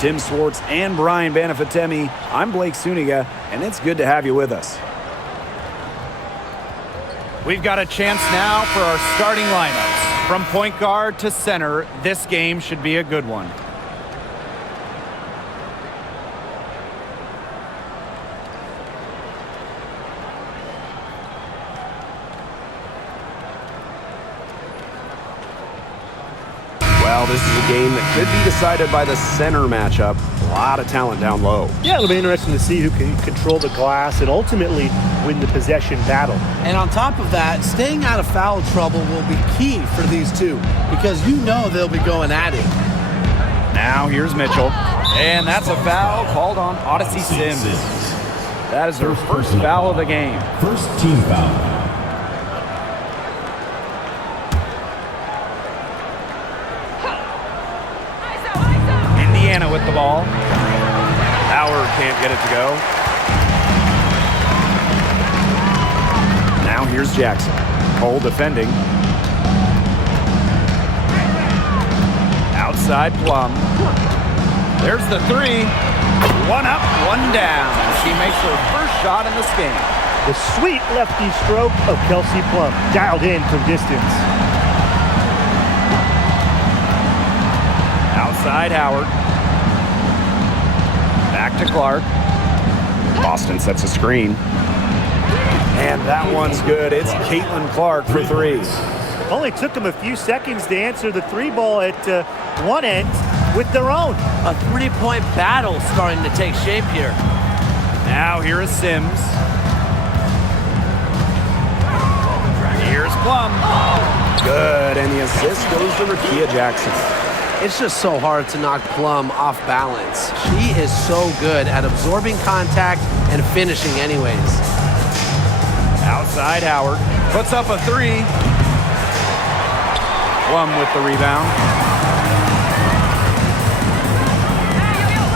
Tim Swartz and Brian Banafitemi, I'm Blake Suniga, and it's good to have you with us. We've got a chance now for our starting lineups. From point guard to center, this game should be a good one. Well, this is a game that could be decided by the center matchup. A lot of talent down low. Yeah, it'll be interesting to see who can control the glass and ultimately win the possession battle. And on top of that, staying out of foul trouble will be key for these two because you know they'll be going at it. Now here's Mitchell. And that's a foul called on Odyssey Sims. That is her first foul of the game. First team foul. With the ball. Howard can't get it to go. Now here's Jackson. Cole defending. Outside Plum. There's the three. One up, one down. She makes her first shot in this game. The sweet lefty stroke of Kelsey Plum, dialed in from distance. Outside Howard. Back to Clark. Boston sets a screen. And that one's good. It's Caitlinclark for three. Only took them a few seconds to answer the three ball at one end with their own. A three-point battle starting to take shape here. Now here is Sims. Here's Plum. Good, and the assist goes to Rakia Jackson. It's just so hard to knock Plum off balance. She is so good at absorbing contact and finishing anyways. Outside Howard. Puts up a three. Plum with the rebound.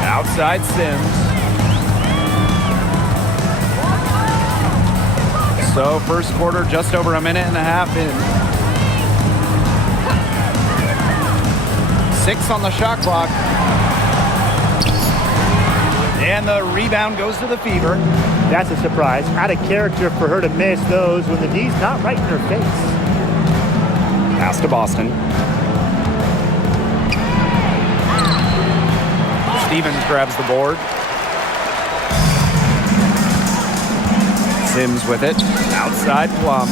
Outside Sims. So first quarter just over a minute and a half in. 6 on the shot clock. And the rebound goes to the Fever. That's a surprise. Out of character for her to miss those when the knee's not right in her face. Pass to Boston. Stevens grabs the board. Sims with it. Outside Plum.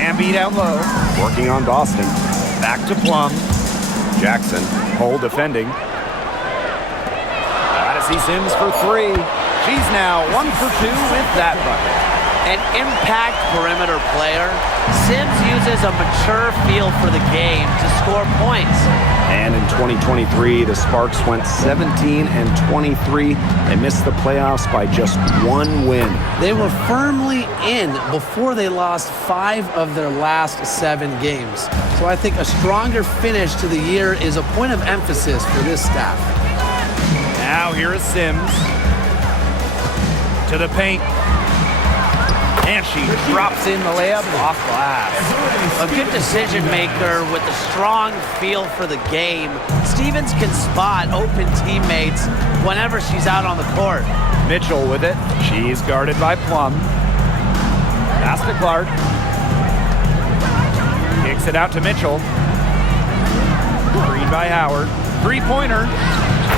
Amby down low. Working on Boston. Back to Plum. Jackson. Cole defending. Odyssey Sims for three. She's now 1 for 2 with that bucket. An impact perimeter player. Sims uses a mature feel for the game to score points. And in 2023, the Sparks went 17-23. They missed the playoffs by just one win. They were firmly in before they lost 5 of their last 7 games. So I think a stronger finish to the year is a point of emphasis for this staff. Now here is Sims. To the paint. And she drops in the layup off glass. A good decision maker with a strong feel for the game. Stevens can spot open teammates whenever she's out on the court. Mitchell with it. She's guarded by Plum. Pass to Clark. Kicks it out to Mitchell. Screen by Howard. Three-pointer.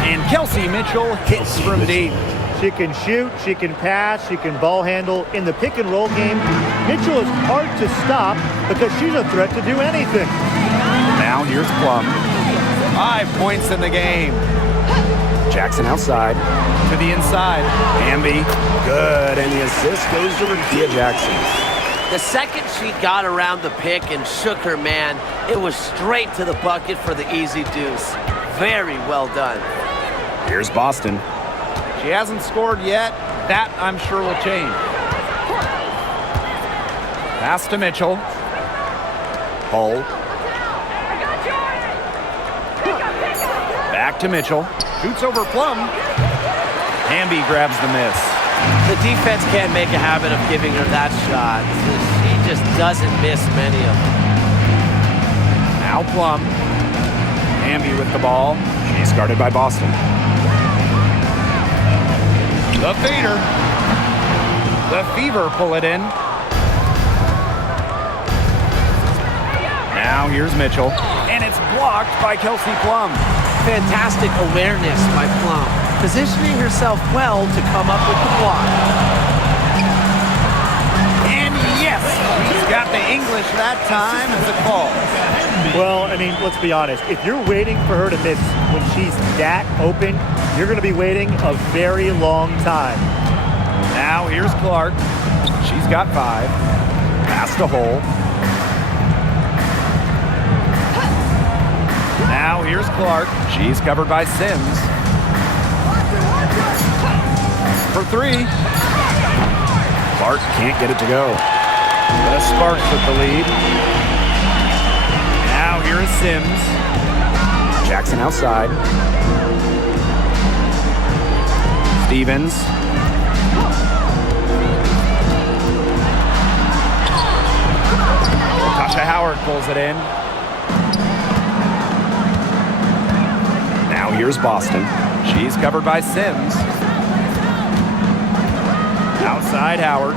And Kelsey Mitchell hits from deep. She can shoot, she can pass, she can ball handle. In the pick and roll game, Mitchell is hard to stop because she's a threat to do anything. Now here's Plum. 5 points in the game. Jackson outside. To the inside. Amby, good, and the assist goes to Rakia Jackson. The second she got around the pick and shook her man, it was straight to the bucket for the easy deuce. Very well done. Here's Boston. She hasn't scored yet. That, I'm sure, will change. Pass to Mitchell. Hull. Back to Mitchell. Shoots over Plum. Amby grabs the miss. The defense can't make a habit of giving her that shot. She just doesn't miss many of them. Now Plum. Hamby with the ball. She's guarded by Boston. The feeder. The Fever pull it in. Now here's Mitchell. And it's blocked by Kelsey Plum. Fantastic awareness by Plum, positioning herself well to come up with the block. And yes, he's got the English that time as a call. Well, I mean, let's be honest. If you're waiting for her to miss when she's that open, you're going to be waiting a very long time. Now here's Clark. She's got 5. Pass to Hole. Now here's Clark. She's covered by Sims. For 3. Clark can't get it to go. The Sparks with the lead. Now here is Sims. Jackson outside. Stevens. Tasha Howard pulls it in. Now here's Boston. She's covered by Sims. Outside Howard.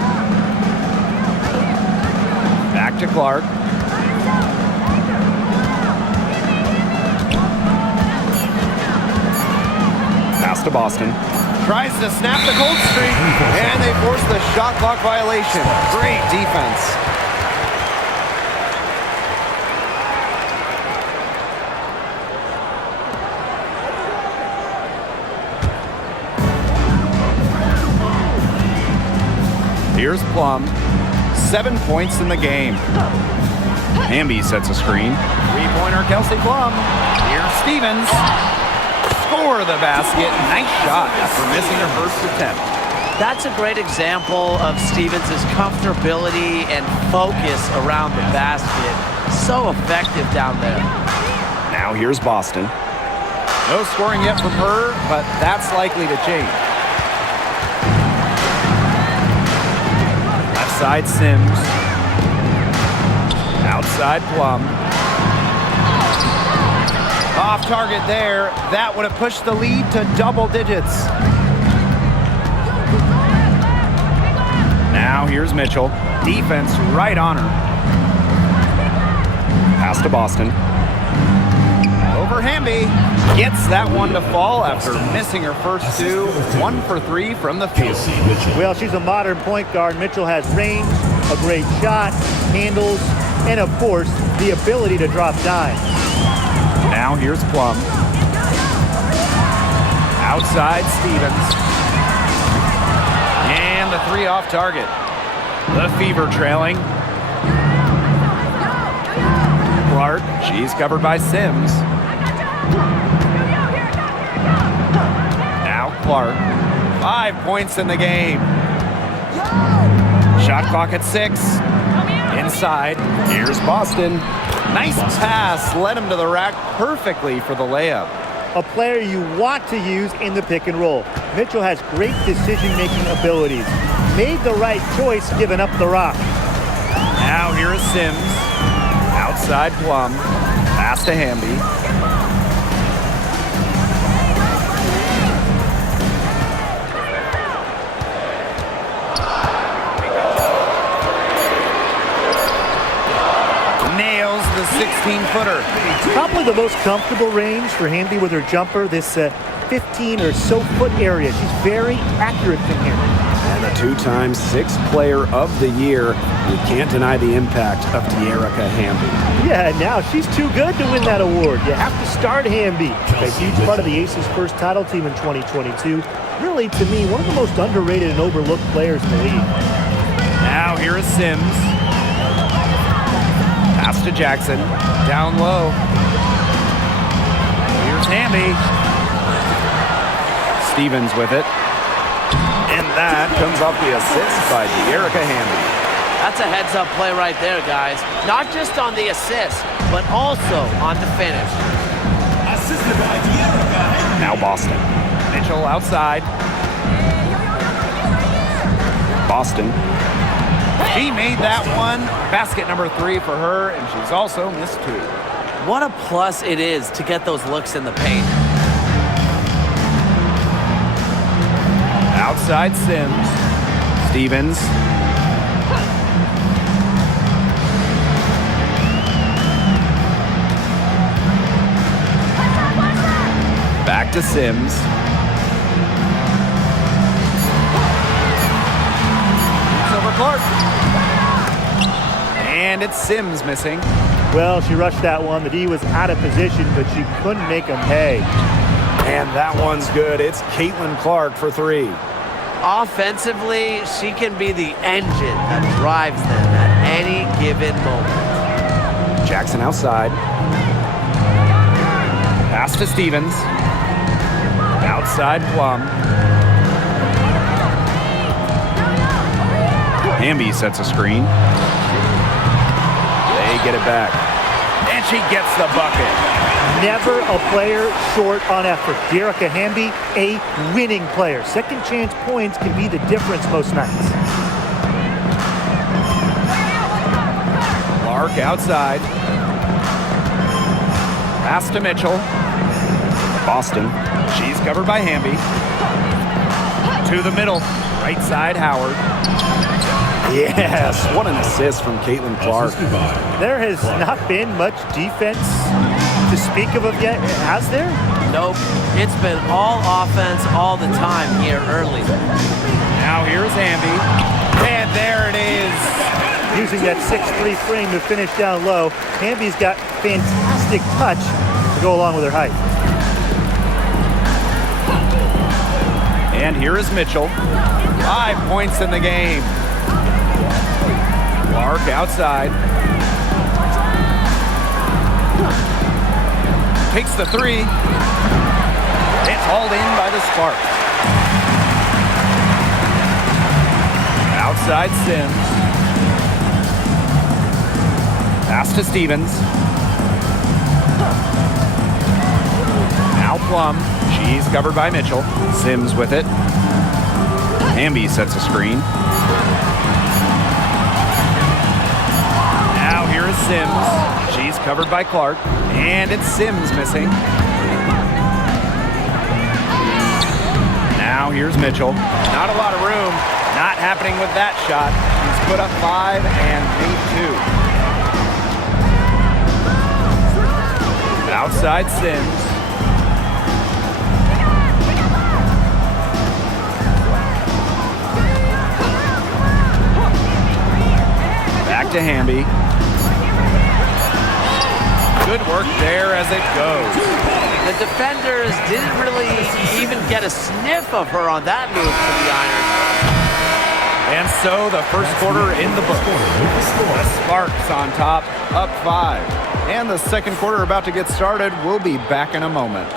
Back to Clark. Pass to Boston. Tries to snap the cold streak, and they force the shot clock violation. Great defense. Here's Plum. 7 points in the game. Hamby sets a screen. Three-pointer Kelsey Plum. Here's Stevens. Score the basket. Nice shot after missing her first attempt. That's a great example of Stevens' comfortability and focus around the basket. So effective down there. Now here's Boston. No scoring yet from her, but that's likely to change. Left side Sims. Outside Plum. Off target there. That would have pushed the lead to double digits. Now here's Mitchell. Defense right on her. Pass to Boston. Over Hamby. Gets that one to fall after missing her first 2. 1 for 3 from the field. Well, she's a modern point guard. Mitchell has range, a great shot, handles, and of course, the ability to drop dimes. Now here's Plum. Outside Stevens. And the 3 off target. The Fever trailing. Clark, she's covered by Sims. Now Clark. 5 points in the game. Shot clock at 6. Inside. Here's Boston. Nice pass. Led him to the rack perfectly for the layup. A player you want to use in the pick and roll. Mitchell has great decision-making abilities. Made the right choice giving up the rock. Now here is Sims. Outside Plum. Pass to Hamby. Nails the 16-footer. Probably the most comfortable range for Hamby with her jumper, this 15 or so foot area. She's very accurate from here. And the 2-time 6th player of the year. You can't deny the impact of De'Erica Hamby. Yeah, now she's too good to win that award. You have to start Hamby. A huge part of the Aces' first title team in 2022. Really, to me, one of the most underrated and overlooked players in the league. Now here is Sims. Pass to Jackson. Down low. Here's Hamby. Stevens with it. And that comes off the assist by De'Erica Hamby. That's a heads-up play right there, guys. Not just on the assist, but also on the finish. Assisted by De'Erica. Now Boston. Mitchell outside. Boston. She made that one. Basket number 3 for her, and she's also missed 2. What a plus it is to get those looks in the paint. Outside Sims. Stevens. Back to Sims. It's over Clark. And it's Sims missing. Well, she rushed that one. The D was out of position, but she couldn't make them pay. And that one's good. It's CaitlinClark for 3. Offensively, she can be the engine that drives them at any given moment. Jackson outside. Pass to Stevens. Outside Plum. Hamby sets a screen. They get it back. And she gets the bucket. Never a player short on effort. Dearica Hamby, a winning player. Second chance points can be the difference most nights. Clark outside. Pass to Mitchell. Boston. She's covered by Hamby. To the middle. Right side, Howard. Yes, what an assist from CaitlinClark. There has not been much defense to speak of yet, has there? Nope. It's been all offense all the time here early. Now here's Hamby. And there it is. Using that 6'3" frame to finish down low, Hamby's got fantastic touch to go along with her height. And here is Mitchell. 5 points in the game. Clark outside. Takes the 3. It's hauled in by the Sparks. Outside Sims. Pass to Stevens. Now Plum. She's covered by Mitchell. Sims with it. Hamby sets a screen. Now here is Sims. She's covered by Clark. And it's Sims missing. Now here's Mitchell. Not a lot of room. Not happening with that shot. He's put up 5 and made 2. Outside Sims. Back to Hamby. Good work there as it goes. The defenders didn't really even get a sniff of her on that move to the iron. And so the first quarter in the book. The Sparks on top, up 5. And the second quarter about to get started. We'll be back in a moment.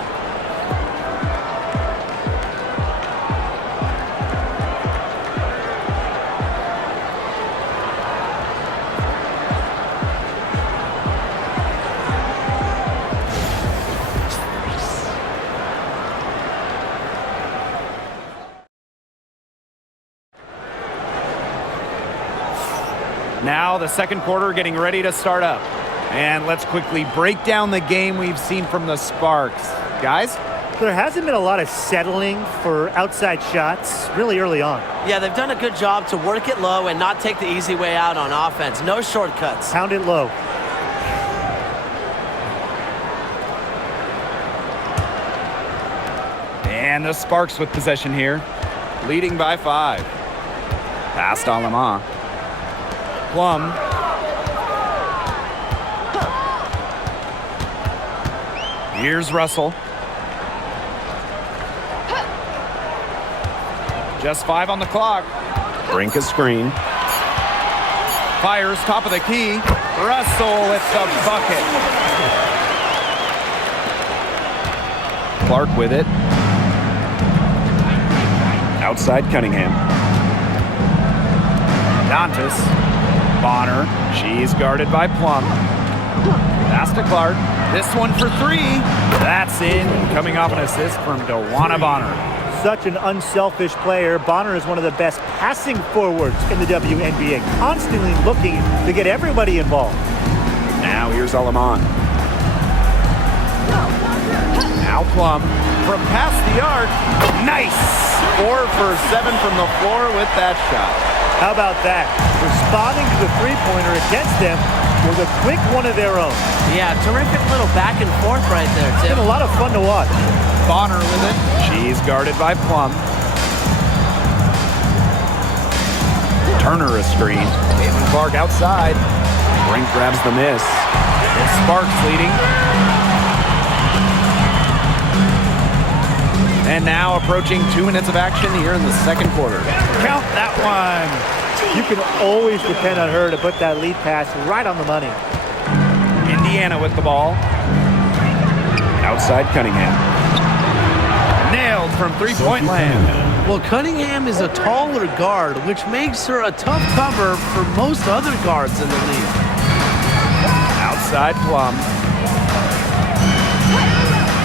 Now the second quarter getting ready to start up. And let's quickly break down the game we've seen from the Sparks. Guys? There hasn't been a lot of settling for outside shots really early on. Yeah, they've done a good job to work it low and not take the easy way out on offense. No shortcuts. Pound it low. And the Sparks with possession here. Leading by 5. Pass to Alama. Plum. Here's Russell. Just 5 on the clock. Brink a screen. Fires top of the key. Russell with the bucket. Clark with it. Outside Cunningham. Dantas. Bonner. She's guarded by Plum. Pass to Clark. This one for 3. That's in. Coming off an assist from DeWanna Bonner. Such an unselfish player. Bonner is one of the best passing forwards in the WNBA. Constantly looking to get everybody involved. Now here's Alaman. Now Plum from past the arc. Nice! 4 for 7 from the floor with that shot. How about that? Responding to the three-pointer against them with a quick one of their own. Yeah, terrific little back and forth right there, It's Tim. been a lot of fun to watch. Bonner with it. She's guarded by Plum. Turner a screen. Caitlin Clark outside. Brink grabs the miss. It's Sparks leading. And now approaching 2 minutes of action here in the second quarter. Count that one. You can always depend on her to put that lead pass right on the money. Indiana with the ball. Outside Cunningham. Nailed from three-point land. Well, Cunningham is a taller guard, which makes her a tough cover for most other guards in the league. Outside Plum.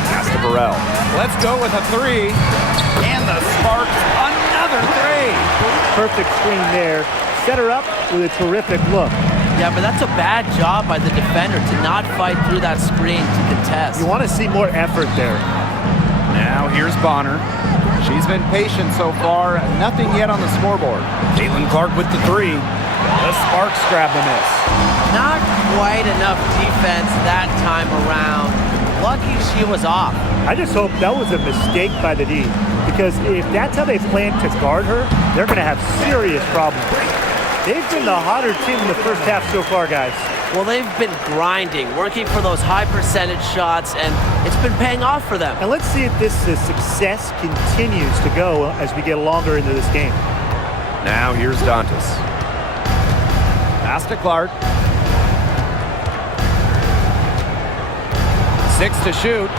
Pass to Burrell. Let's go with a three. And the Sparks, another three. Perfect screen there. Set her up with a terrific look. Yeah, but that's a bad job by the defender to not fight through that screen to contest. You want to see more effort there. Now here's Bonner. She's been patient so far. Nothing yet on the scoreboard. Caitlin Clark with the three. The Sparks grab the miss. Not quite enough defense that time around. Lucky she was off. I just hope that was a mistake by the D, because if that's how they plan to guard her, they're going to have serious problems. They've been the hotter team in the first half so far, guys. Well, they've been grinding, working for those high percentage shots, and it's been paying off for them. And let's see if this success continues to go as we get longer into this game. Now here's Dantas. Pass to Clark. 6 to shoot.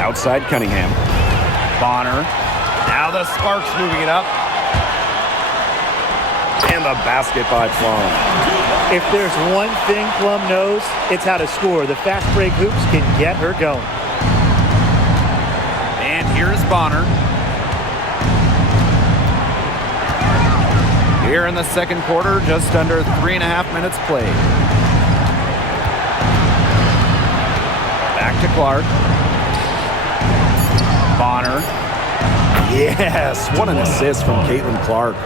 Outside Cunningham. Bonner. Now the Sparks moving it up. And the basket by Plum. If there's one thing Plum knows, it's how to score. The fast break hoops can get her going. And here's Bonner. Here in the second quarter, just under 3.5 minutes played. Back to Clark. Bonner. Yes, what an assist from Caitlin Clark.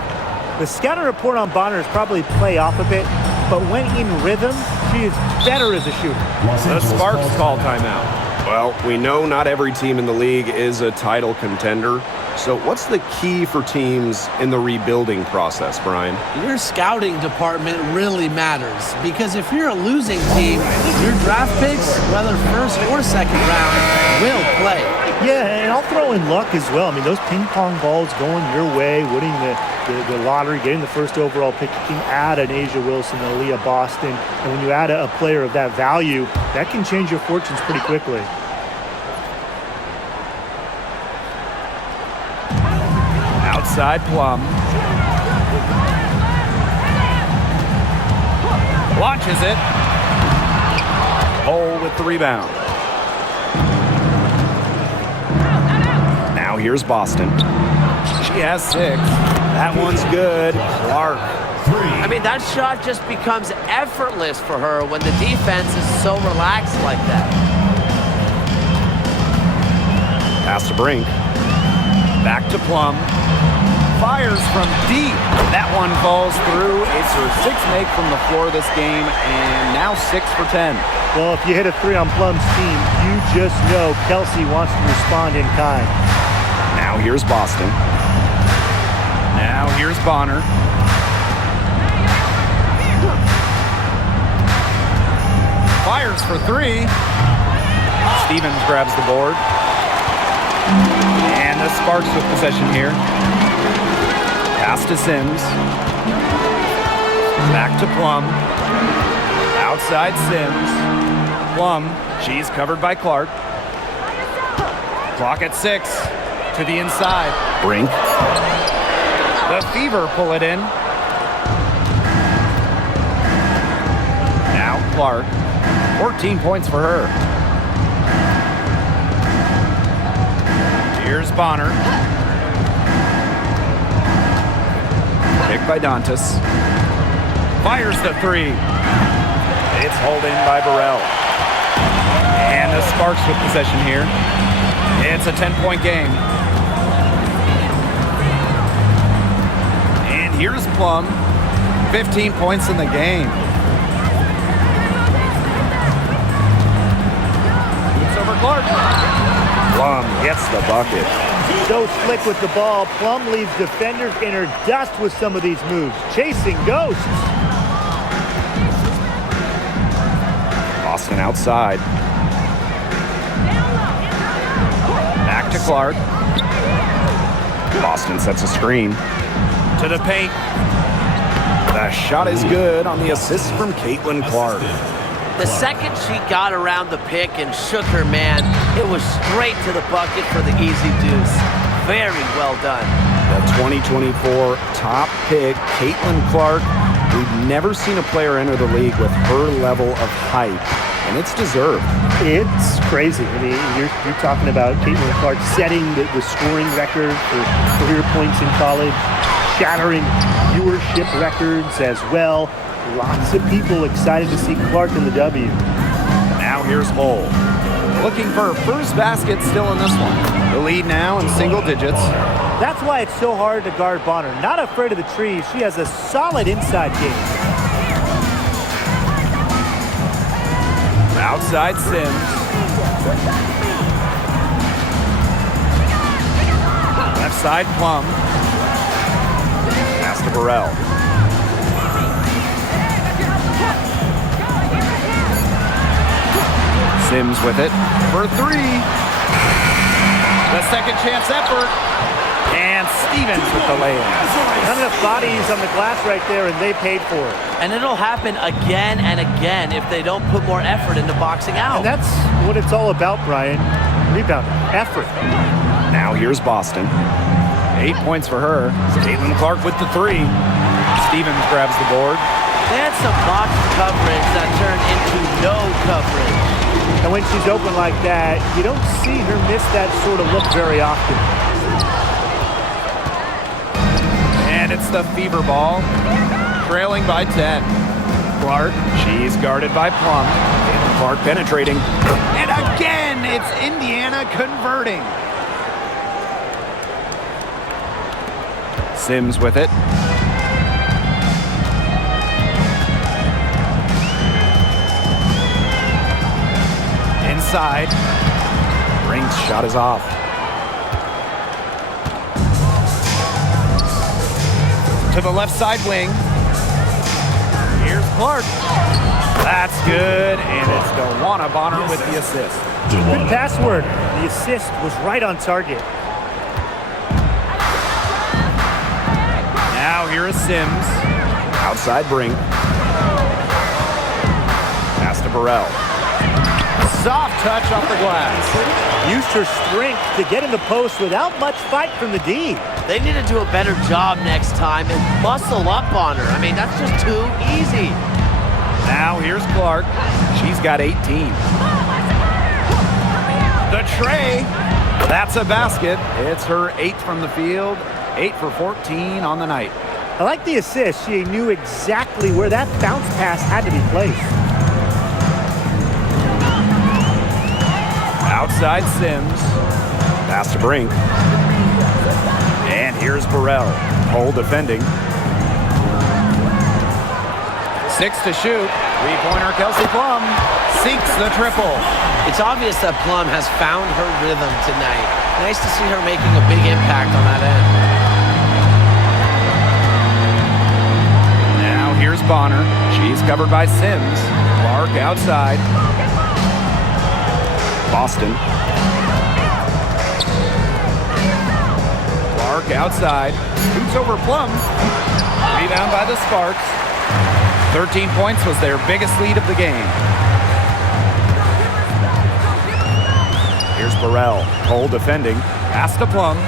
The scouting report on Bonner is probably play off a bit, but when in rhythm, she is better as a shooter. The Sparks call timeout. Well, we know not every team in the league is a title contender. So what's the key for teams in the rebuilding process, Brian? Your scouting department really matters, because if you're a losing team, your draft picks, whether first or second round, will play. Yeah, and I'll throw in luck as well. I mean, those ping pong balls going your way, winning the lottery, getting the first overall pick, you can add an Asia Wilson, an Aaliyah Boston, and when you add a player of that value, that can change your fortunes pretty quickly. Outside Plum. Launches it. Hole with the rebound. Now here's Boston. She has 6. That one's good. Clark. I mean, that shot just becomes effortless for her when the defense is so relaxed like that. Pass to Brink. Back to Plum. Fires from deep. That one falls through. It's her 6th make from the floor this game, and now 6 for 10. Well, if you hit a three on Plum's team, you just know Kelsey wants to respond in kind. Now here's Boston. Now here's Bonner. Fires for 3. Stevens grabs the board. And the Sparks with possession here. Pass to Sims. Back to Plum. Outside Sims. Plum. She's covered by Clark. Clock at 6. To the inside. Brink. The Fever pull it in. Now Clark. 14 points for her. Here's Bonner. Picked by Dantas. Fires the 3. It's hauled in by Burrell. And the Sparks with possession here. It's a 10-point game. And here's Plum. 15 points in the game. It's over Clark. Plum gets the bucket. So slick with the ball. Plum leaves defenders in her dust with some of these moves. Chasing ghosts. Boston outside. Back to Clark. Boston sets a screen. To the paint. The shot is good on the assist from Clark. The second she got around the pick and shook her man, it was straight to the bucket for the easy deuce. Very well done. The 2024 top pick, Clark. We've never seen a player enter the league with her level of hype, and it's deserved. It's crazy. I mean, you're talking about Caitlin Clark setting the scoring record for career points in college, shattering viewership records as well. Lots of people excited to see Clark in the W. Now here's Hull. Looking for her first basket still in this one. The lead now in single digits. That's why it's so hard to guard Bonner. Not afraid of the trees. She has a solid inside game. Outside Sims. Left side Plum. Pass to Burrell. Sims with it for three. The second chance effort. And Stevens with the layup. Not enough bodies on the glass right there, and they paid for it. And it'll happen again and again if they don't put more effort into boxing out. And that's what it's all about, Brian. Rebound, effort. Now here's Boston. 8 points for her. Clark with the three. Stevens grabs the board. They had some box coverage that turned into no coverage. And when she's open like that, you don't see her miss that sort of look very often. And it's the fever ball. Trailing by 10. Clark, she's guarded by Plum. Clark penetrating. And again, it's Indiana converting. Sims with it. Inside. Ring's shot is off. To the left side wing. Here's Clark. That's good, and it's Dewana Bonner with the assist. Good password. The assist was right on target. Now here is Sims. Outside Brink. Pass to Burrell. Soft touch off the glass. Used her strength to get in the post without much fight from the D. They need to do a better job next time and muscle up on her. I mean, that's just too easy. Now here's Clark. She's got 18. The tray. That's a basket. It's her 8th from the field. 8 for 14 on the night. I like the assist. She knew exactly where that bounce pass had to be placed. Outside Sims. Pass to Brink. And here's Burrell. Hull defending. 6 to shoot. Three-pointer Kelsey Plum sinks the triple. It's obvious that Plum has found her rhythm tonight. Nice to see her making a big impact on that end. Now here's Bonner. She's covered by Sims. Clark outside. Boston. Clark outside. Shoots over Plum. Rebound by the Sparks. 13 points was their biggest lead of the game. Here's Burrell. Hull defending. Pass to Plum.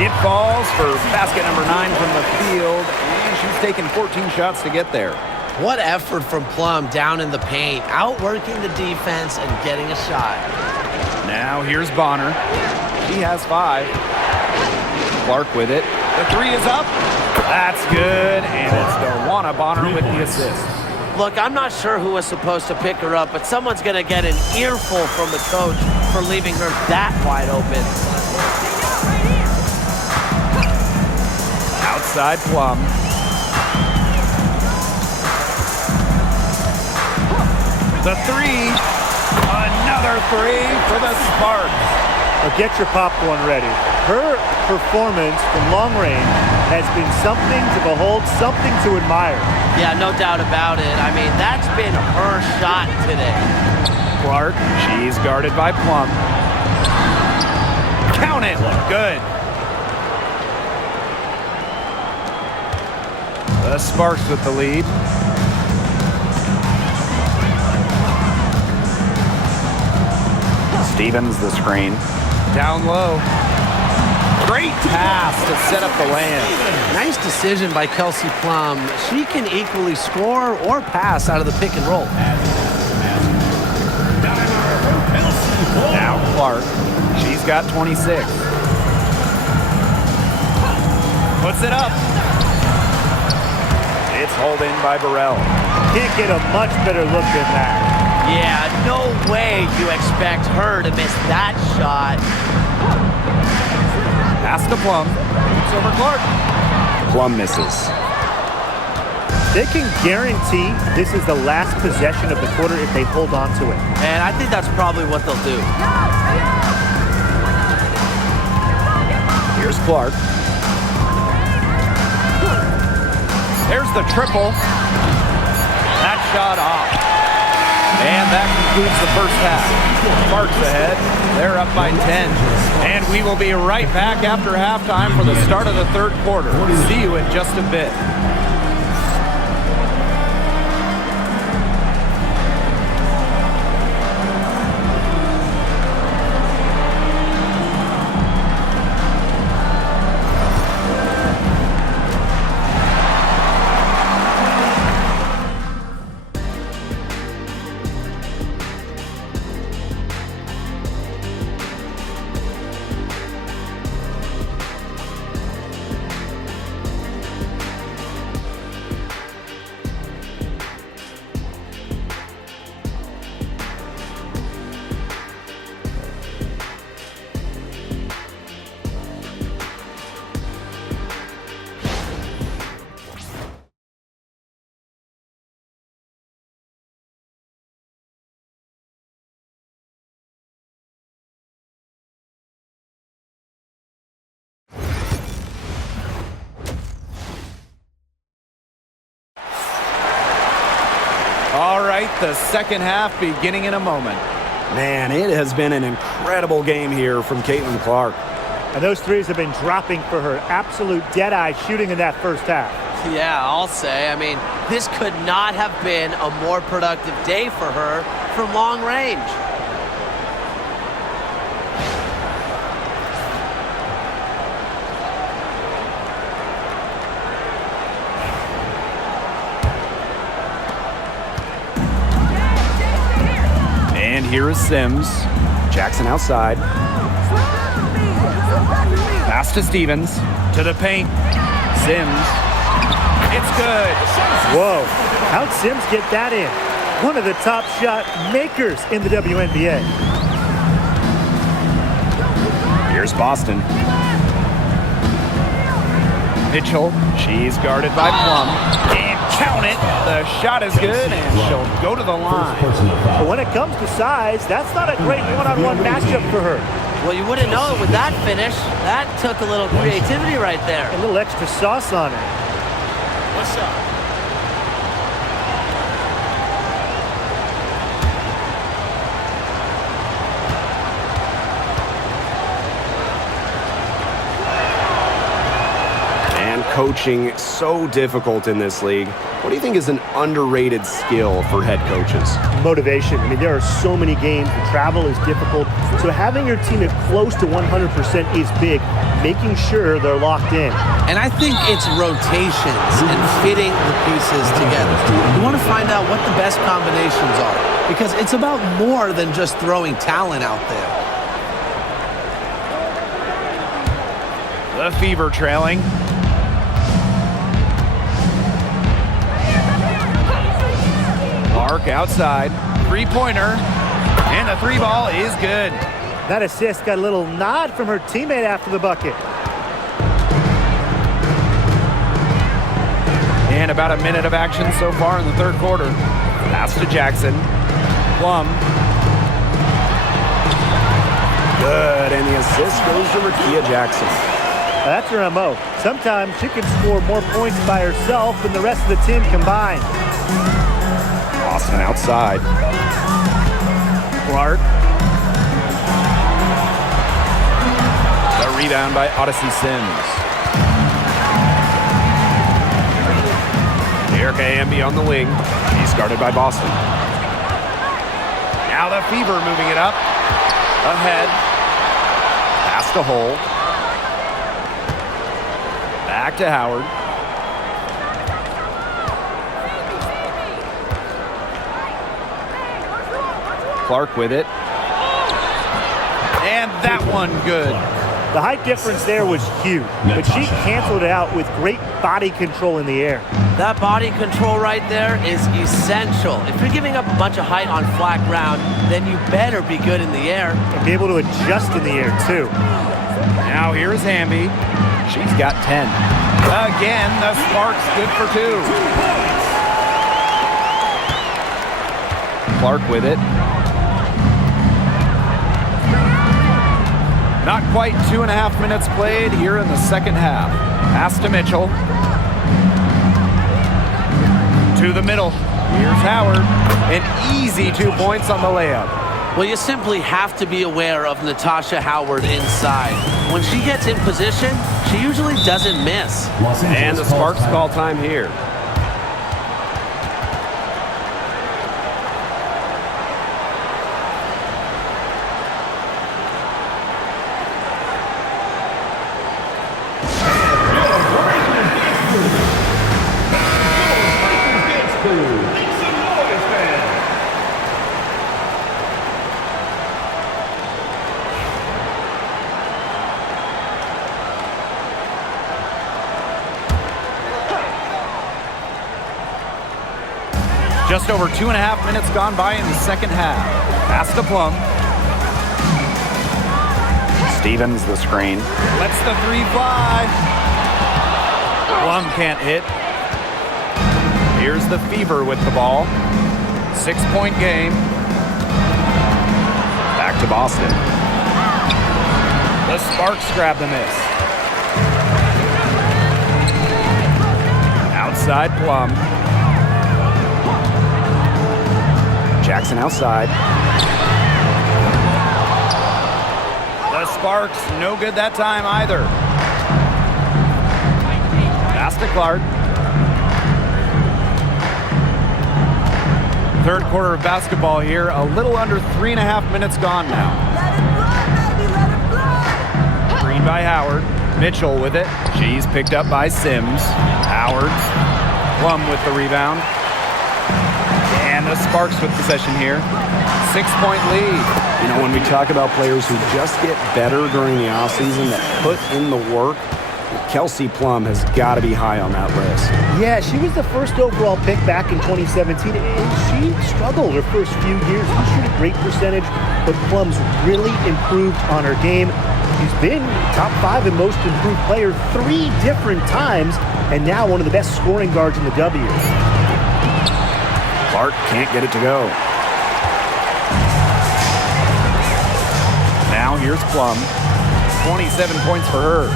It falls for basket number 9 from the field, and she's taken 14 shots to get there. What effort from Plum down in the paint, outworking the defense and getting a shot. Now here's Bonner. She has 5. Clark with it. The 3 is up. That's good, and it's Dewana Bonner with the assist. Look, I'm not sure who was supposed to pick her up, but someone's going to get an earful from the coach for leaving her that wide open. Outside Plum. The three. Another three for the Sparks. Well, get your popcorn ready. Her performance from long range has been something to behold, something to admire. Yeah, no doubt about it. I mean, that's been her shot today. Clark, she's guarded by Plum. Count it. Good. The Sparks with the lead. Stevens the screen. Down low. Great pass to set up the land. Nice decision by Kelsey Plum. She can equally score or pass out of the pick and roll. Now Clark. She's got 26. Puts it up. It's hauled in by Burrell. Can't get a much better look than that. Yeah, no way you expect her to miss that shot. Pass to Plum. It's over Clark. Plum misses. They can guarantee this is the last possession of the quarter if they hold on to it. And I think that's probably what they'll do. Here's Clark. There's the triple. That shot off. And that concludes the first half. Sparks ahead. They're up by 10. And we will be right back after halftime for the start of the third quarter. See you in just a bit. All right, the second half beginning in a moment. Man, it has been an incredible game here from Caitlin-Clark. And those threes have been dropping for her. Absolute dead-eye shooting in that first half. Yeah, I'll say. I mean, this could not have been a more productive day for her from long range. And here is Sims. Jackson outside. Pass to Stevens. To the paint. Sims. It's good. Whoa. How'd Sims get that in? One of the top shot makers in the WNBA. Here's Boston. Mitchell. She's guarded by Plum. And count it. The shot is good, and she'll go to the line. But when it comes to size, that's not a great one-on-one matchup for her. Well, you wouldn't know it with that finish. That took a little creativity right there. A little extra sauce on it. What's up? Coaching so difficult in this league. What do you think is an underrated skill for head coaches? Motivation. I mean, there are so many games. The travel is difficult. So having your team at close to 100% is big, making sure they're locked in. And I think it's rotations and fitting the pieces together. You want to find out what the best combinations are, because it's about more than just throwing talent out there. The Fever trailing. Clark outside. Three-pointer. And the three ball is good. That assist got a little nod from her teammate after the bucket. And about a minute of action so far in the third quarter. Pass to Jackson. Plum. Good, and the assist goes to Rakia Jackson. That's her MO. Sometimes she can score more points by herself than the rest of the team combined. Boston outside. Clark. The rebound by Odyssey Sims. Erica Amby on the wing. She's guarded by Boston. Now the Fever moving it up. Ahead. Pass to Hull. Back to Howard. Clark with it. And that one good. The height difference there was huge, but she canceled it out with great body control in the air. That body control right there is essential. If you're giving up a bunch of height on flat ground, then you better be good in the air. And be able to adjust in the air, too. Now here's Hamby. She's got 10. Again, the Sparks good for 2. Clark with it. Not quite 2.5 minutes played here in the second half. Pass to Mitchell. To the middle. Here's Howard. An easy 2 points on the layup. Well, you simply have to be aware of Natasha Howard inside. When she gets in position, she usually doesn't miss. And the Sparks call time here. Just over 2.5 minutes gone by in the second half. Pass to Plum. Stevens the screen. Lets the three fly. Plum can't hit. Here's the Fever with the ball. 6-point game. Back to Boston. The Sparks grab the miss. Outside Plum. Jackson outside. The Sparks no good that time either. Pass to Clark. Third quarter of basketball here. A little under 3.5 minutes gone now. Green by Howard. Mitchell with it. She's picked up by Sims. Howard. Plum with the rebound. And the Sparks with possession here. 6-point lead. You know, when we talk about players who just get better during the offseason, that put in the work, Kelsey Plum has got to be high on that list. Yeah, she was the first overall pick back in 2017, and she struggled her first few years. She shot a great percentage, but Plum's really improved on her game. She's been top 5 in most improved player 3 different times, and now one of the best scoring guards in the W. Clark can't get it to go. Now here's Plum. 27 points for her.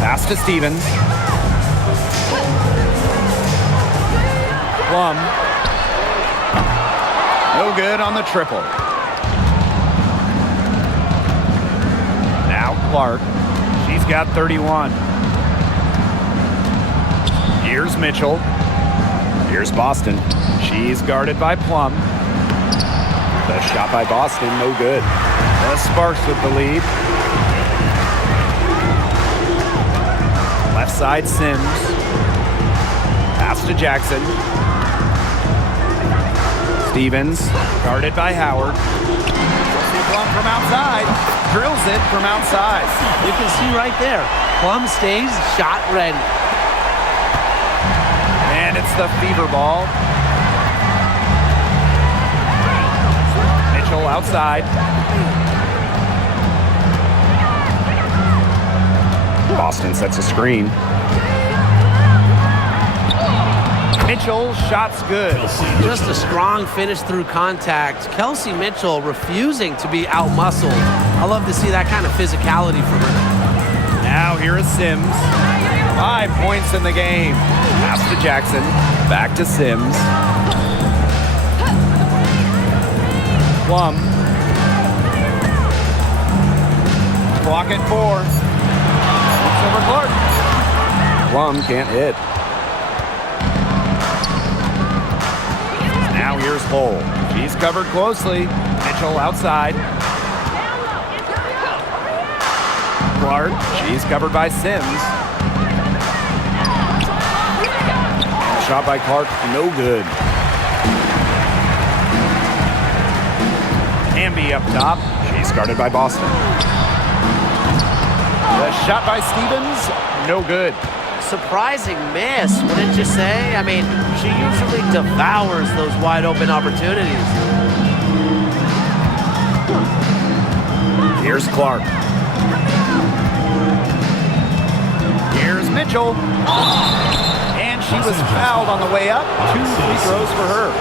Pass to Stevens. Plum. No good on the triple. Now Clark. She's got 31. Here's Mitchell. Here's Boston. She's guarded by Plum. The shot by Boston, no good. The Sparks with the lead. Left side Sims. Pass to Jackson. Stevens, guarded by Howard. Plum from outside. Drills it from outside. You can see right there, Plum stays shot ready. And it's the fever ball. Mitchell outside. Boston sets a screen. Mitchell, shot's good. Just a strong finish through contact. Kelsey Mitchell refusing to be outmuscled. I love to see that kind of physicality from her. Now here is Sims. 5 points in the game. Pass to Jackson. Back to Sims. Plum. Clock at 4. Looks over Clark. Plum can't hit. Now here's Cole. She's covered closely. Mitchell outside. Clark. She's covered by Sims. Shot by Clark, no good. Hamby up top. She's guarded by Boston. The shot by Stevens, no good. Surprising miss, wouldn't you say? I mean, she usually devours those wide open opportunities. Here's Clark. Here's Mitchell. And she was fouled on the way up. 2 free throws for her.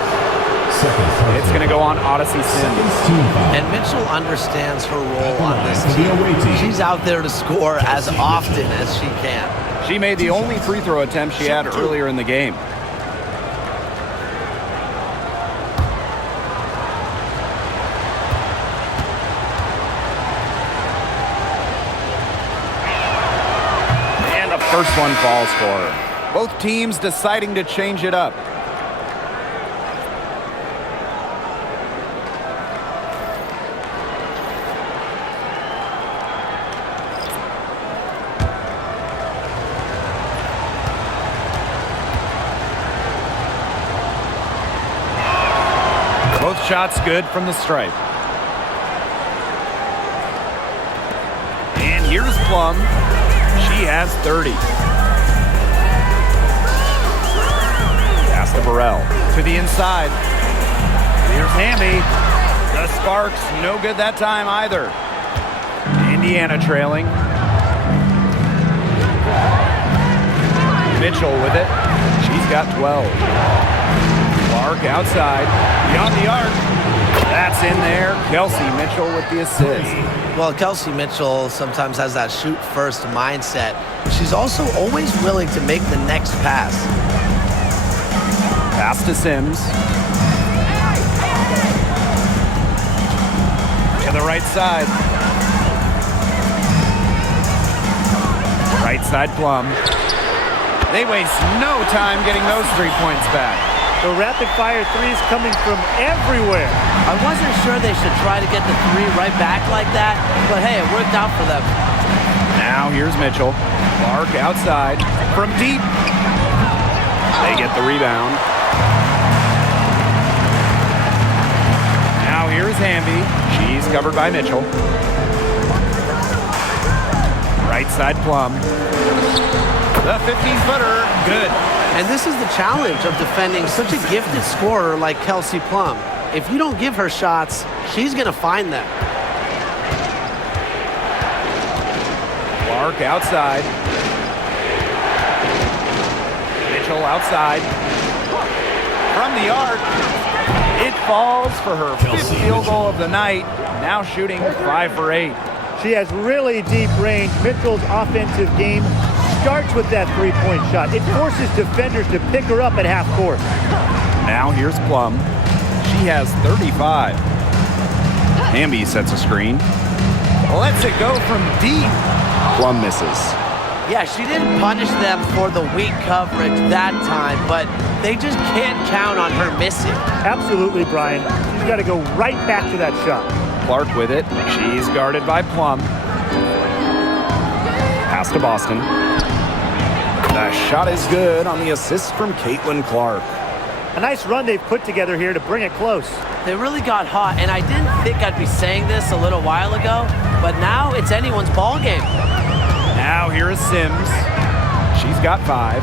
It's going to go on Odyssey Sims. And Mitchell understands her role on this team. She's out there to score as often as she can. She made the only free throw attempt she had earlier in the game. And the first one falls for her. Both teams deciding to change it up. Both shots good from the stripe. And here's Plum. She has 30. Pass to Burrell. To the inside. Here's Hamby. The Sparks, no good that time either. Indiana trailing. Mitchell with it. She's got 12. Clark outside. Beyond the arc. That's in there. Kelsey Mitchell with the assist. Well, Kelsey Mitchell sometimes has that shoot-first mindset. She's also always willing to make the next pass. Pass to Sims. To the right side. Right side Plum. They waste no time getting those 3 points back. The rapid-fire threes coming from everywhere. I wasn't sure they should try to get the 3 right back like that, but hey, it worked out for them. Now here's Mitchell. Clark outside. From deep. They get the rebound. Now here's Hamby. She's covered by Mitchell. Right side Plum. The 15-footer, good. And this is the challenge of defending such a gifted scorer like Kelsey Plum. If you don't give her shots, she's going to find them. Clark outside. Mitchell outside. From the arc. It falls for her 5th field goal of the night. Now shooting 5 for 8. She has really deep range. Mitchell's offensive game starts with that three-point shot. It forces defenders to pick her up at half court. Now here's Plum. She has 35. Hamby sets a screen. Lets it go from deep. Plum misses. Yeah, she didn't punish them for the weak coverage that time, but they just can't count on her missing. Absolutely, Brian. She's got to go right back to that shot. Clark with it. She's guarded by Plum. Pass to Boston. The shot is good on the assist from Clark. A nice run they've put together here to bring it close. They really got hot, and I didn't think I'd be saying this a little while ago, but now it's anyone's ball game. Now here is Sims. She's got 5.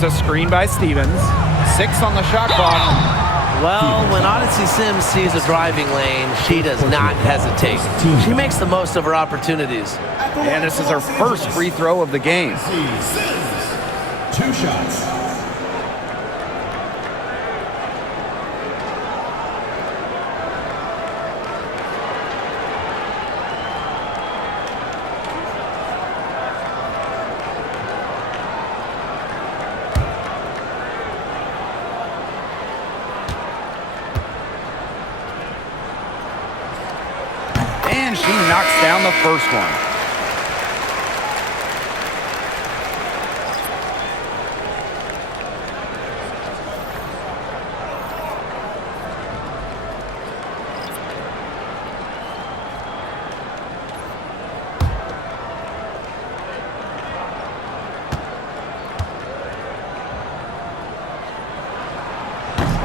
Here's a screen by Stevens. 6 on the shot clock. Well, when Odyssey Sims sees a driving lane, she does not hesitate. She makes the most of her opportunities. And this is her first free throw of the game. 2 shots. And she knocks down the first one.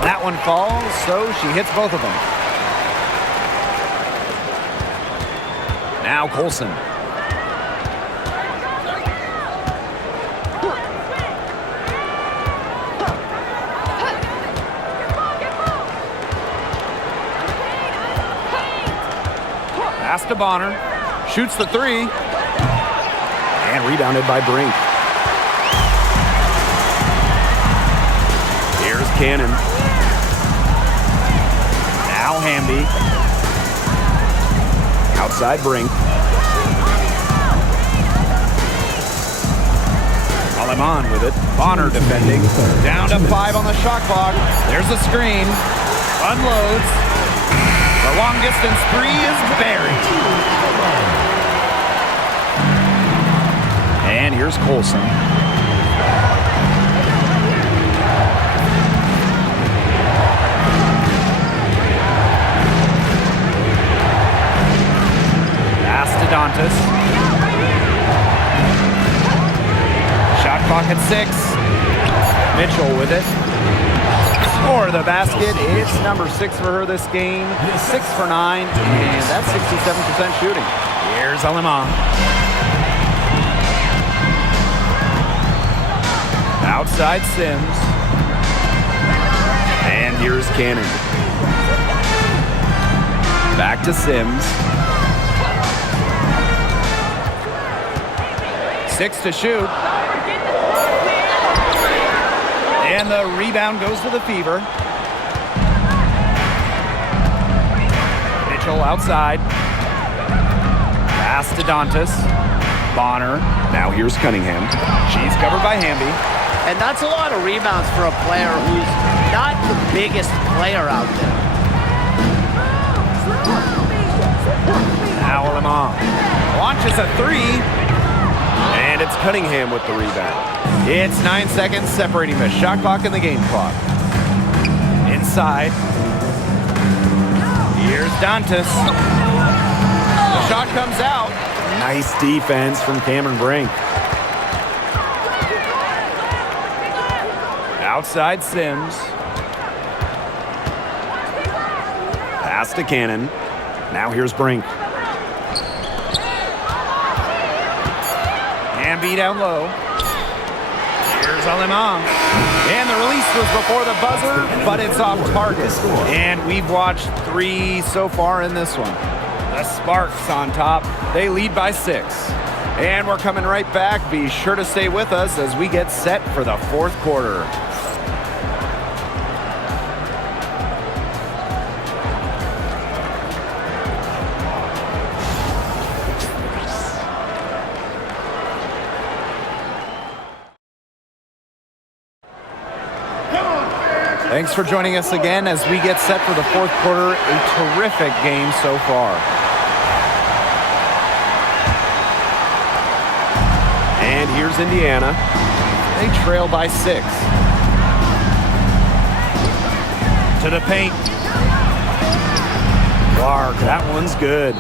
That one falls, so she hits both of them. Now Colson. Pass to Bonner. Shoots the 3. And rebounded by Brink. Here's Cannon. Now Hamby. Outside Brink. Aleman with it. Bonner defending. Down to 5 on the shot clock. There's a screen. Unloads. The long distance 3 is buried. And here's Colson. Dantas. Shot clock at 6. Mitchell with it. For the basket. It's number 6 for her this game. 6 for 9. And that's 67% shooting. Here's Aleman. Outside Sims. And here's Cannon. Back to Sims. 6 to shoot. And the rebound goes to the Fever. Mitchell outside. Pass to Dantas. Bonner. Now here's Cunningham. She's covered by Hamby. And that's a lot of rebounds for a player who's not the biggest player out there. Now Aleman launches a 3. And it's Cunningham with the rebound. It's 9 seconds separating the shot clock and the game clock. Inside. Here's Dantas. The shot comes out. Nice defense from Cameron Brink. Outside Sims. Pass to Cannon. Now here's Brink. Hamby down low. Here's Aleman. And the release was before the buzzer, but it's off target. And we've watched 3 so far in this one. The Sparks on top. They lead by 6. And we're coming right back. Be sure to stay with us as we get set for the 4th quarter. Thanks for joining us again as we get set for the 4th quarter. A terrific game so far. And here's Indiana. They trail by 6. To the paint. Clark, that one's good.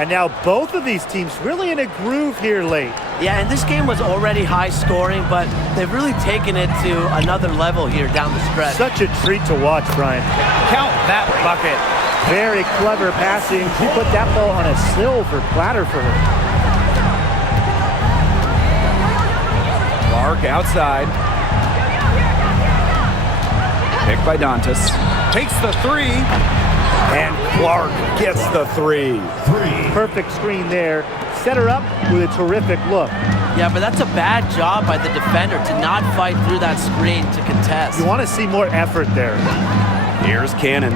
And now both of these teams really in a groove here late. Yeah, and this game was already high scoring, but they've really taken it to another level here down the stretch. Such a treat to watch, Brian. Count that bucket. Very clever passing. He put that ball on a silver platter for her. Clark outside. Picked by Dantas. Takes the three. And Clark gets the three. Perfect screen there. Set her up with a terrific look. Yeah, but that's a bad job by the defender to not fight through that screen to contest. You want to see more effort there. Here's Cannon.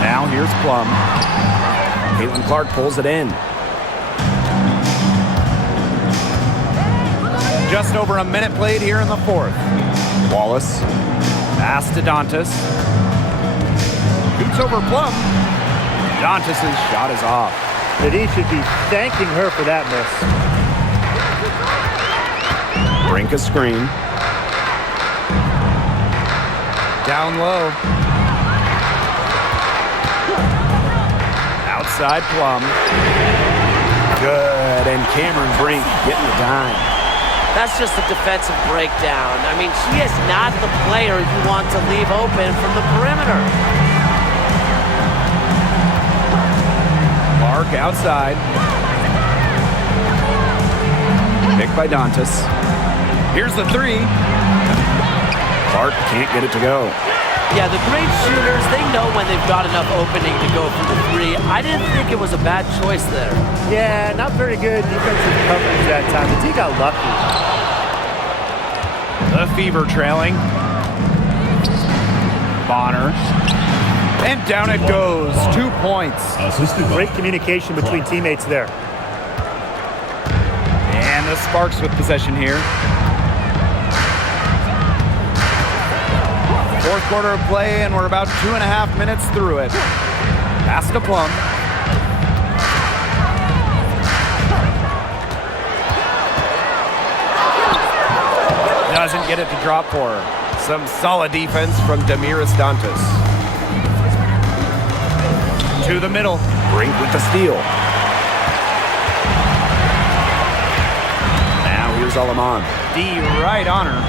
Now here's Plum. Clark pulls it in. Just over a minute played here in the fourth. Wallace. Pass to Dantas. Shoots over Plum. Dantas' shot is off. But he should be thanking her for that miss. Brink a screen. Down low. Outside Plum. Good. And Cameron Brink getting the dime. That's just a defensive breakdown. I mean, she is not the player you want to leave open from the perimeter. Clark outside. Picked by Dantas. Here's the three. Clark can't get it to go. Yeah, the great shooters, they know when they've got enough opening to go for the three. I didn't think it was a bad choice there. Yeah, not very good defensive coverage that time. The team got lucky. The Fever trailing. Bonner. And down it goes. 2 points. Great communication between teammates there. And the Sparks with possession here. Fourth quarter of play, and we're about 2.5 minutes through it. Pass to Plum. Doesn't get it to drop for her. Some solid defense from Damiris Dantas. To the middle. Brink with the steal. Now here's Alaman. D right on her.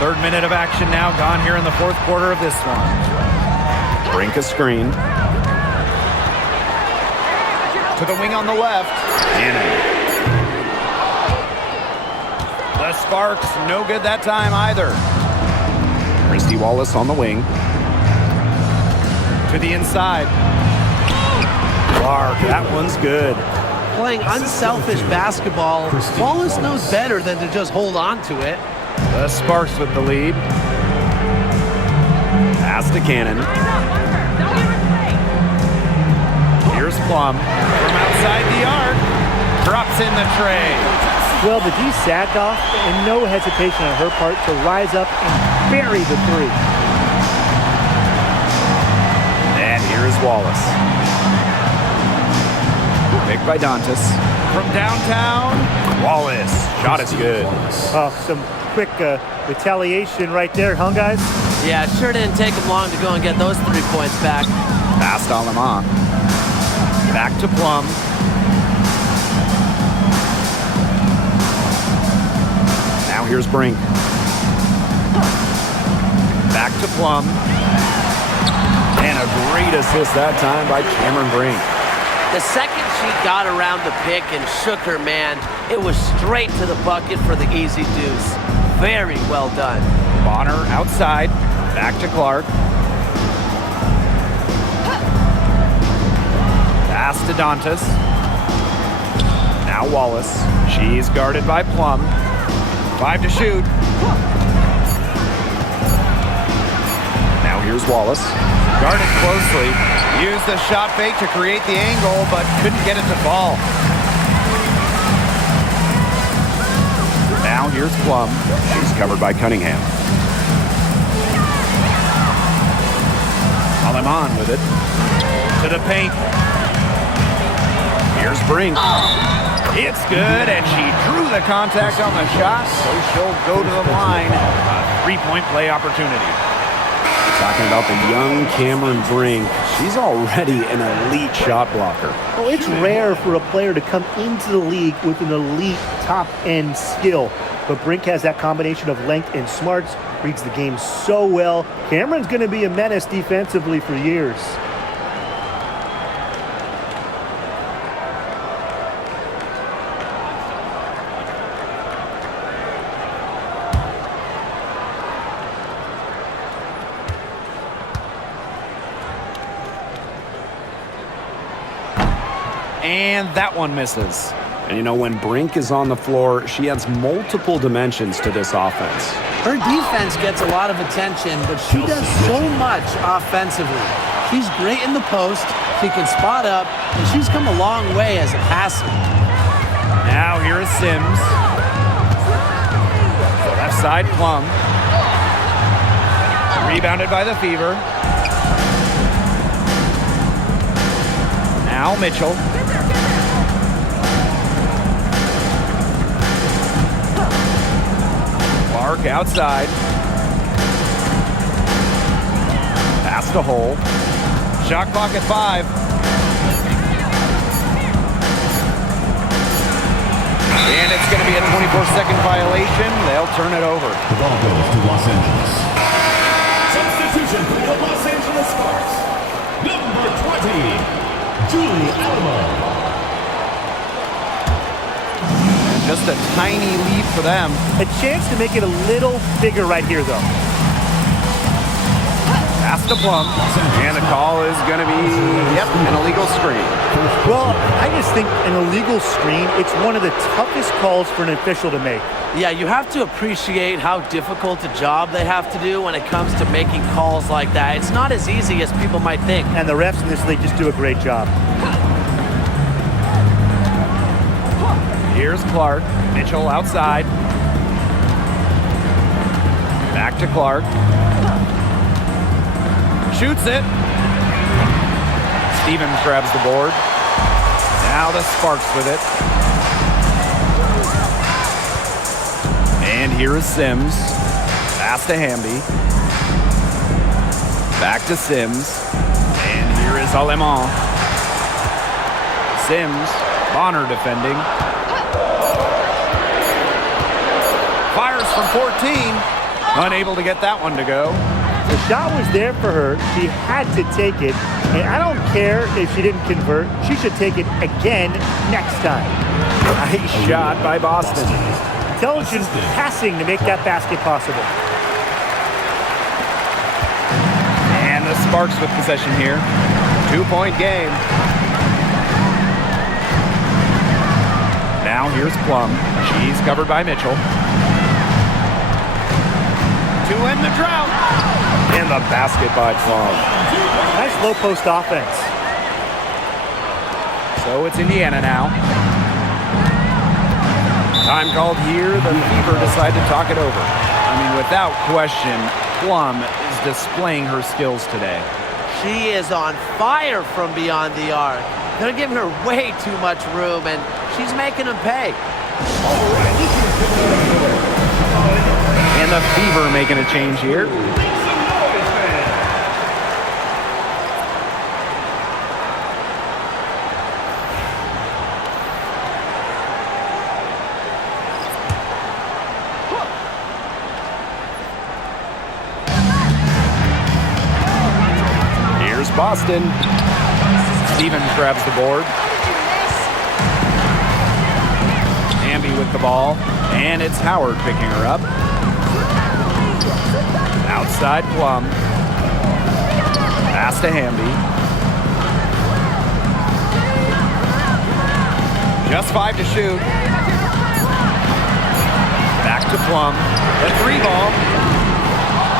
Third minute of action now gone here in the fourth quarter of this one. Brink a screen. To the wing on the left. Cannon. The Sparks, no good that time either. Christy Wallace on the wing. To the inside. Clark, that one's good. Playing unselfish basketball, Wallace knows better than to just hold on to it. The Sparks with the lead. Pass to Cannon. Here's Plum from outside the arc. Drops in the tray. Well, the D sat off, and no hesitation on her part to rise up and bury the three. And here is Wallace. Picked by Dantas. From downtown. Wallace. Shot is good. Oh, some quick retaliation right there, huh, guys? Yeah, it sure didn't take them long to go and get those 3 points back. Pass to Alaman. Back to Plum. Now here's Brink. Back to Plum. And a great assist that time by Cameron Brink. The second she got around the pick and shook her man, it was straight to the bucket for the easy deuce. Very well done. Bonner outside. Back to Clark. Pass to Dantas. Now Wallace. She's guarded by Plum. 5 to shoot. Now here's Wallace. Guarded closely. Used the shot fake to create the angle, but couldn't get it to fall. Now here's Plum. She's covered by Cunningham. Alaman with it. To the paint. Here's Brink. It's good, and she drew the contact on the shot, so she'll go to the line. A 3-point play opportunity. Talking about the young Cameron Brink. She's already an elite shot blocker. Oh, it's rare for a player to come into the league with an elite top-end skill. But Brink has that combination of length and smarts, reads the game so well. Cameron's going to be a menace defensively for years. and that one misses. And you know, when Brink is on the floor, she adds multiple dimensions to this offense. Her defense gets a lot of attention, but she does so much offensively. She's great in the post, she can spot up, and she's come a long way as a passer. Now here is Sims. Left side, Plum. Rebounded by the Fever. Now Mitchell. Clark outside. Pass to Hole. Shot clock at 5. And it's going to be a 24-second violation. They'll turn it over. The ball goes to Los Angeles. Substitution for the Los Angeles Sparks. Number 20, Julie Alamo. Just a tiny lead for them. A chance to make it a little bigger right here, though. Pass to Plum. And the call is going to be, an illegal screen. Well, I just think an illegal screen, it's one of the toughest calls for an official to make. Yeah, you have to appreciate how difficult a job they have to do when it comes to making calls like that. It's not as easy as people might think. And the refs in this league just do a great job. Here's Clark. Mitchell outside. Back to Clark. Shoots it. Stevens grabs the board. Now the Sparks with it. And here is Sims. Pass to Hamby. Back to Sims. And here is Alemán. Sims. Bonner defending. Fires from 14. Unable to get that one to go. The shot was there for her. She had to take it. And I don't care if she didn't convert. She should take it again next time. Nice shot by Boston. Intelligent passing to make that basket possible. And the Sparks with possession here. 2-point game. Now here's Plum. She's covered by Mitchell. To end the drought. And the basket by Plum. Nice low post offense. So it's Indiana now. Time called here. The Fever decide to talk it over. I mean, without question, Plum is displaying her skills today. She is on fire from beyond the arc. They're giving her way too much room, and she's making them pay. And the Fever making a change here. Here's Boston. Stevens grabs the board. Hamby with the ball. And it's Howard picking her up. Outside Plum. Pass to Hamby. Just 5 to shoot. Back to Plum. The 3 ball.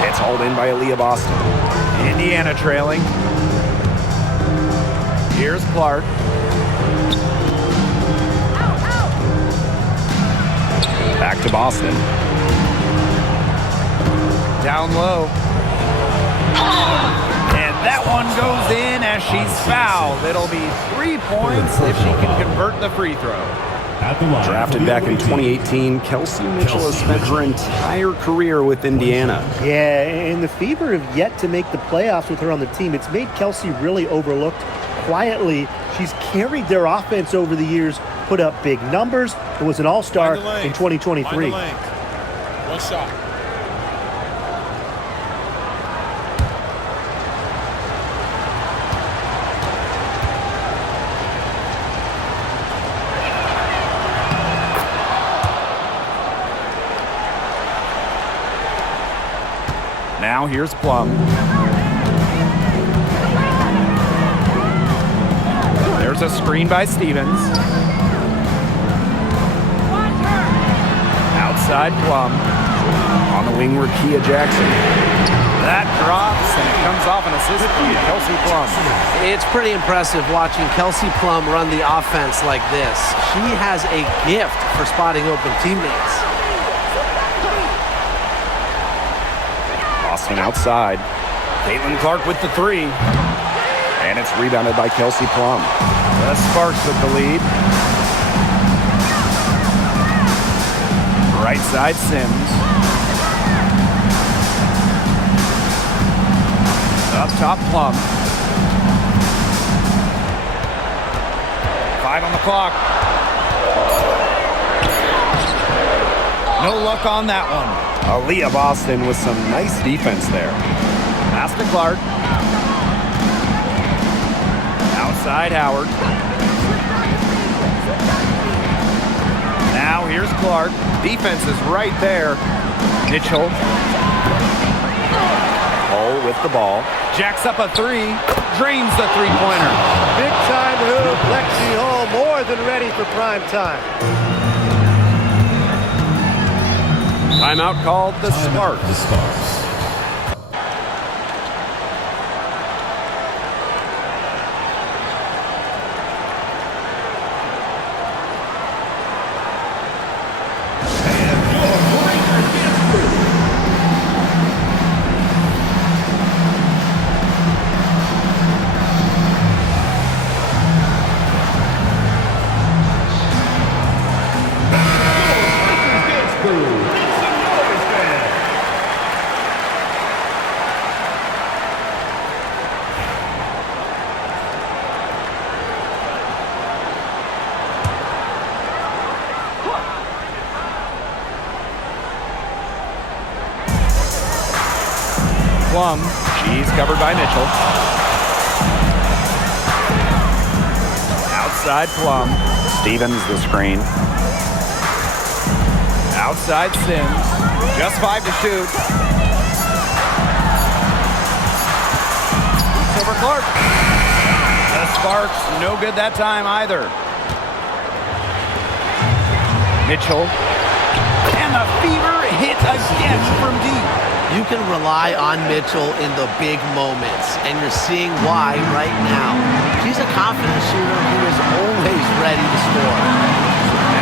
It's hauled in by Aaliyah Boston. Indiana trailing. Here's Clark. Back to Boston. Down low. And that one goes in as she's fouled. It'll be 3 points if she can convert the free throw. At the line. Drafted back in 2018, Kelsey Mitchell has spent her entire career with Indiana. Yeah, and the Fever have yet to make the playoffs with her on the team. It's made Kelsey really overlooked. Quietly, she's carried their offense over the years, put up big numbers, and was an all-star in 2023. One shot. Now here's Plum. There's There's a screen by Stevens. Outside Plum. On the wing, Rakia Jackson. That drops, and it comes off an assist from Kelsey Plum. It's pretty impressive watching Kelsey Plum run the offense like this. She has a gift for spotting open teammates. Boston outside. Caitlin Clark with the three. And it's rebounded by Kelsey Plum. The Sparks with the lead. Right side Sims. Up top Plum. 5 on the clock. No luck on that one. Aaliyah Boston with some nice defense there. Pass to Clark. Outside Howard. Now here's Clark. Defense is right there. Mitchell. Hull with the ball. Jacks up a three. Drains the three-pointer. Big time hoop. Lexi Hull more than ready for prime time. Timeout called the Sparks. The Sparks. Plum. She's covered by Mitchell. Outside Plum. Stevens the screen. Outside Sims. Just 5 to shoot. Boots over Clark. The Sparks, no good that time either. Mitchell. And the Fever hit again from deep. You can rely on Mitchell in the big moments, and you're seeing why right now. She's a confident shooter who is always ready to score.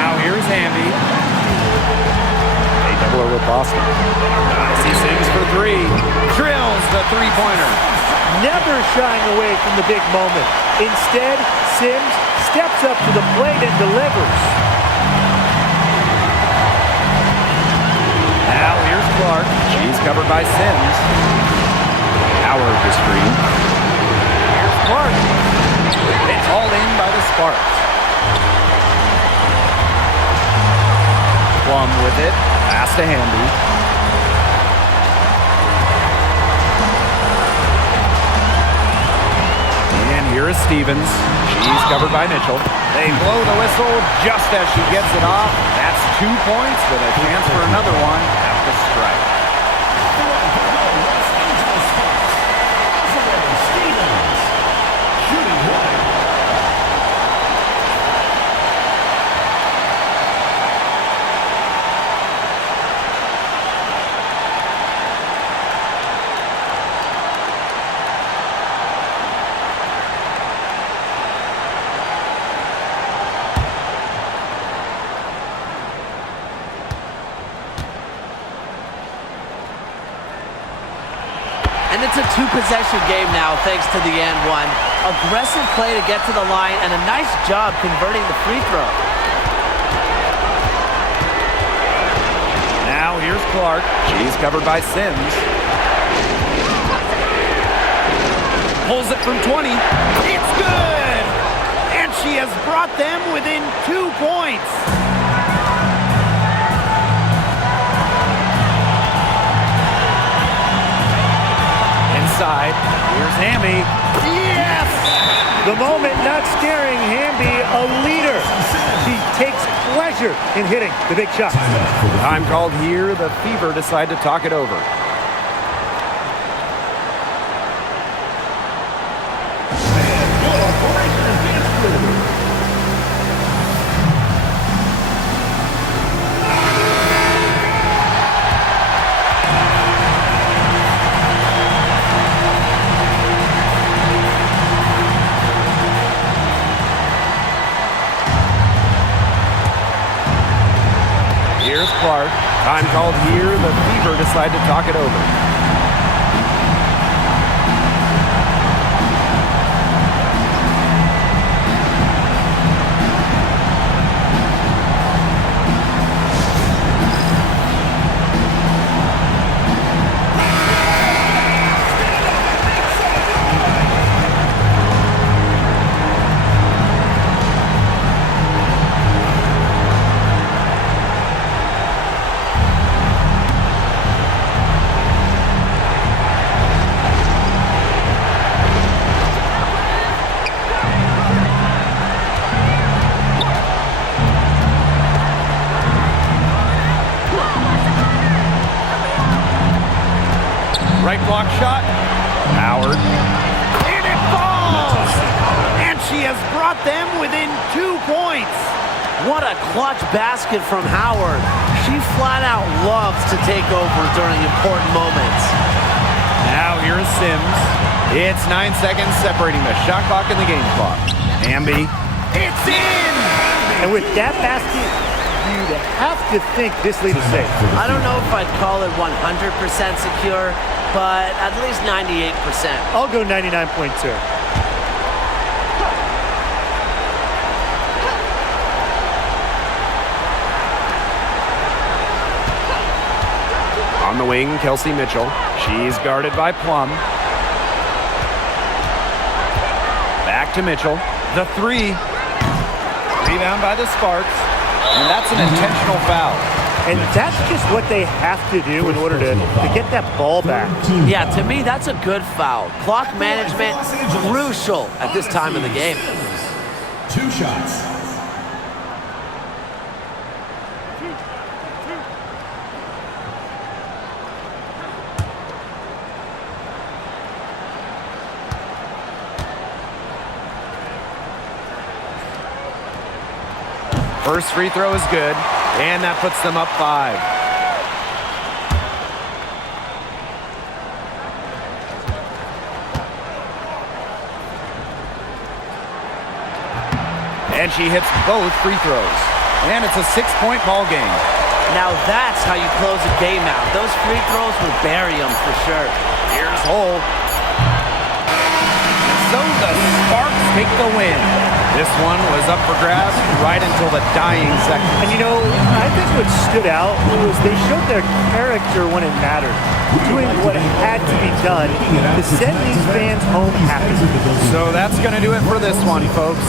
Now here's Hamby. They double over Boston. He sings for three. Drills the three-pointer. Never shying away from the big moment. Instead, Sims steps up to the plate and delivers. Now here's Clark. She's covered by Sims. Howard the screen. Here's Clark. It's hauled in by the Sparks. Plum with it. Pass to Hamby. And here is Stevens. She's covered by Mitchell. They blow the whistle just as she gets it off. That's 2 points with a chance for another one at the strike. And it's a two-possession game now, thanks to the and one. Aggressive play to get to the line, and a nice job converting the free throw. Now here's Clark. She's covered by Sims. Pulls it from 20. It's good! And she has brought them within 2 points. Inside, here's Hamby. Yes! The moment not scaring Hamby, a leader. She takes pleasure in hitting the big shot. Time called here. The Fever decide to talk it over. Clark. Time called here. The Fever decide to talk it over. Right block shot. Howard. And it falls! And she has brought them within 2 points. What a clutch basket from Howard. She flat out loves to take over during important moments. Now here is Sims. It's 9 seconds separating the shot clock and the game clock. Amby. It's in! And with that basket, you'd have to think this lead is safe. I don't know if I'd call it 100% secure, but at least 98%. I'll go 99.2. On the wing, Kelsey Mitchell. She's guarded by Plum. Back to Mitchell. The three. Rebound by the Sparks. And that's an intentional foul. And that's just what they have to do in order to get that ball back. Yeah, to me, that's a good foul. Clock management, crucial at this time of the game. 2 shots. First free throw is good, and that puts them up 5. And she hits both free throws. And it's a 6-point ball game. Now that's how you close a game out. Those free throws will bury them for sure. Here's Hole. So the Sparks take the win. This one was up for grabs right until the dying second. And you know, I think what stood out was they showed their character when it mattered, doing what had to be done to send these fans home happy. So that's going to do it for this one, folks.